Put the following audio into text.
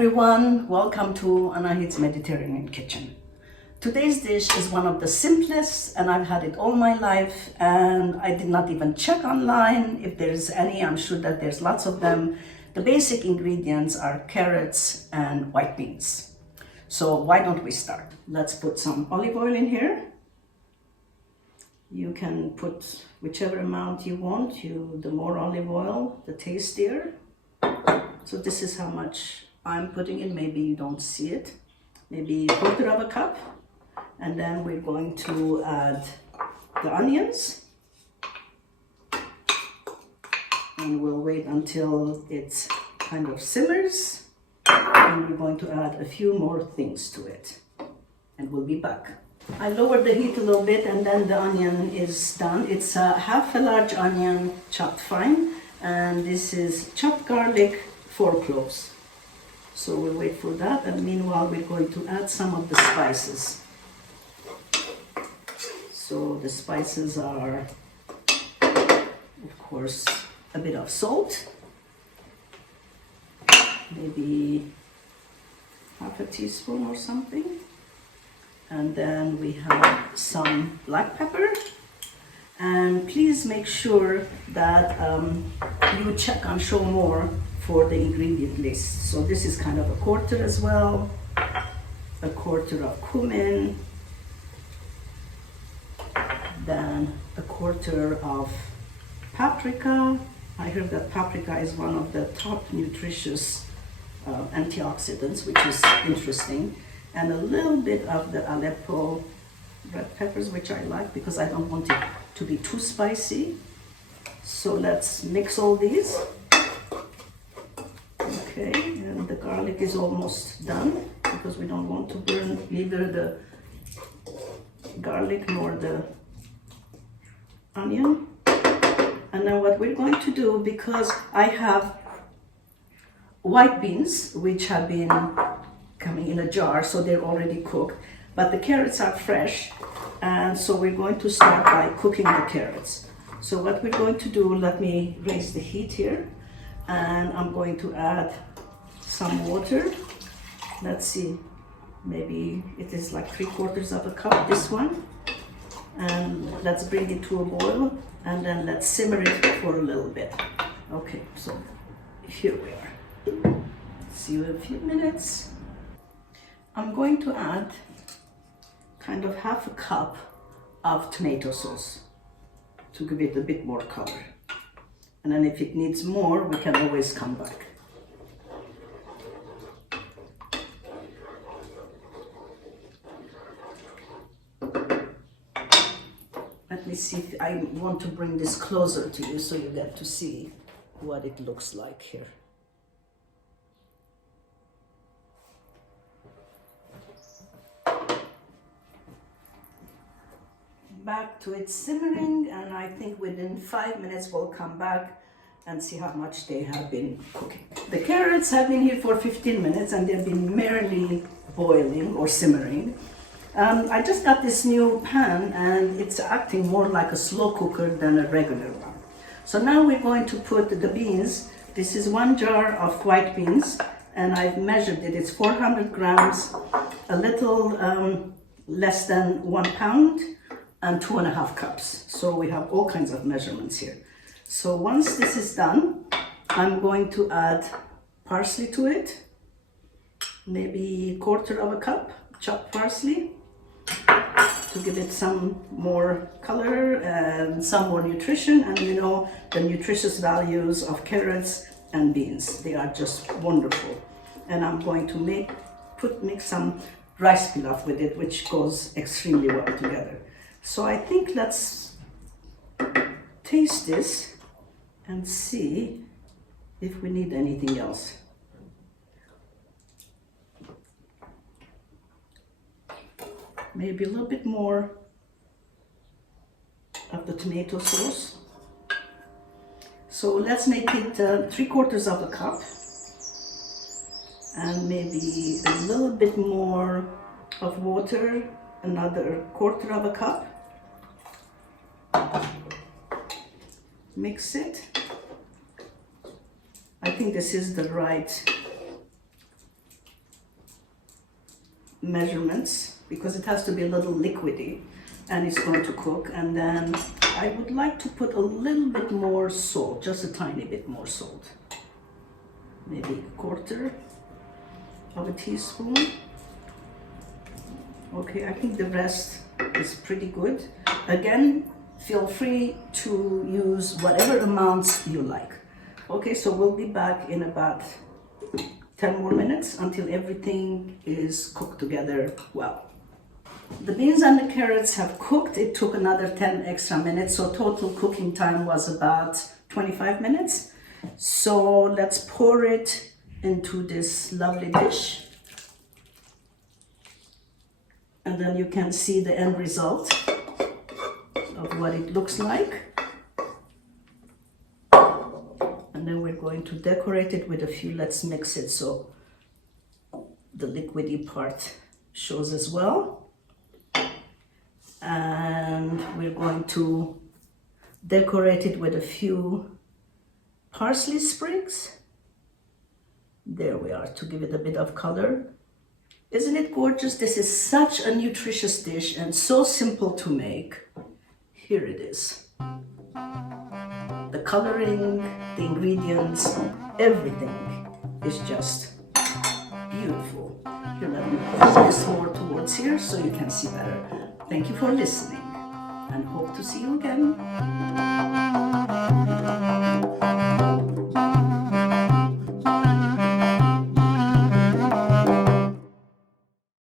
everyone, welcome to ANAHID'S Mediterranean Kitchen. Today's dish is one of the simplest and I've had it all my life and I did not even check online if there's any. I'm sure that there's lots of them. The basic ingredients are carrots and white beans. So why don't we start? Let's put some olive oil in here. You can put whichever amount you want. The more olive oil, the tastier. So this is how much I'm putting in. Maybe you don't see it. Maybe a quarter of a cup. And then we're going to add the onions. And we'll wait until it kind of simmers. And we're going to add a few more things to it. And we'll be back. I lowered the heat a little bit and then the onion is done. It's half a large onion chopped fine. And this is chopped garlic, 4 cloves. So we'll wait for that, and meanwhile we're going to add some of the spices. So the spices are, of course, a bit of salt, maybe half a teaspoon or something, and then we have some black pepper. And please make sure that you check on show more for the ingredient list. So this is kind of a quarter as well, a quarter of cumin, then a quarter of paprika. I heard that paprika is one of the top nutritious antioxidants, which is interesting, and a little bit of the Aleppo red peppers, which I like because I don't want it to be too spicy. So let's mix all these. Okay, and the garlic is almost done because we don't want to burn neither the garlic nor the onion. And now what we're going to do, because I have white beans which have been coming in a jar, so they're already cooked, but the carrots are fresh, and so we're going to start by cooking the carrots. So what we're going to do, let me raise the heat here, and I'm going to add some water. Let's see, maybe it is like 3/4 of a cup, this one. And let's bring it to a boil, and then let's simmer it for a little bit. Okay, so here we are. See you in a few minutes. I'm going to add kind of half a cup of tomato sauce to give it a bit more color. And then if it needs more, we can always come back. Let me see if I want to bring this closer to you so you get to see what it looks like here. Back to it simmering, and I think within 5 minutes we'll come back and see how much they have been cooking. The carrots have been here for 15 minutes and they've been merely boiling or simmering. I just got this new pan and it's acting more like a slow cooker than a regular one. So now we're going to put the beans. This is 1 jar of white beans and I've measured it. It's 400 grams, a little less than 1 pound, and 2.5 cups. So we have all kinds of measurements here. So once this is done, I'm going to add parsley to it, maybe 1/4 of a cup chopped parsley to give it some more color and some more nutrition. And you know the nutritious values of carrots and beans, they are just wonderful. And I'm going to mix some rice pilaf with it, which goes extremely well together. So I think let's taste this and see if we need anything else. Maybe a little bit more of the tomato sauce. So let's make it 3/4 of a cup, and maybe a little bit more of water, another 1/4 of a cup. Mix it. I think this is the right measurements because it has to be a little liquidy and it's going to cook. And then I would like to put a little bit more salt, just a tiny bit more salt. Maybe a quarter of a teaspoon. Okay, I think the rest is pretty good. Again, feel free to use whatever amounts you like. Okay, so we'll be back in about 10 more minutes until everything is cooked together well. The beans and the carrots have cooked. It took another 10 extra minutes, so total cooking time was about 25 minutes. So let's pour it into this lovely dish. And then you can see the end result of what it looks like. And then we're going to decorate it with a few, let's mix it so the liquidy part shows as well. And we're going to decorate it with a few parsley sprigs. There we are, to give it a bit of color. Isn't it gorgeous? This is such a nutritious dish and so simple to make. Here it is. The coloring, the ingredients, everything is just beautiful. Here, let me put this more towards here so you can see better. Thank you for listening and hope to see you again.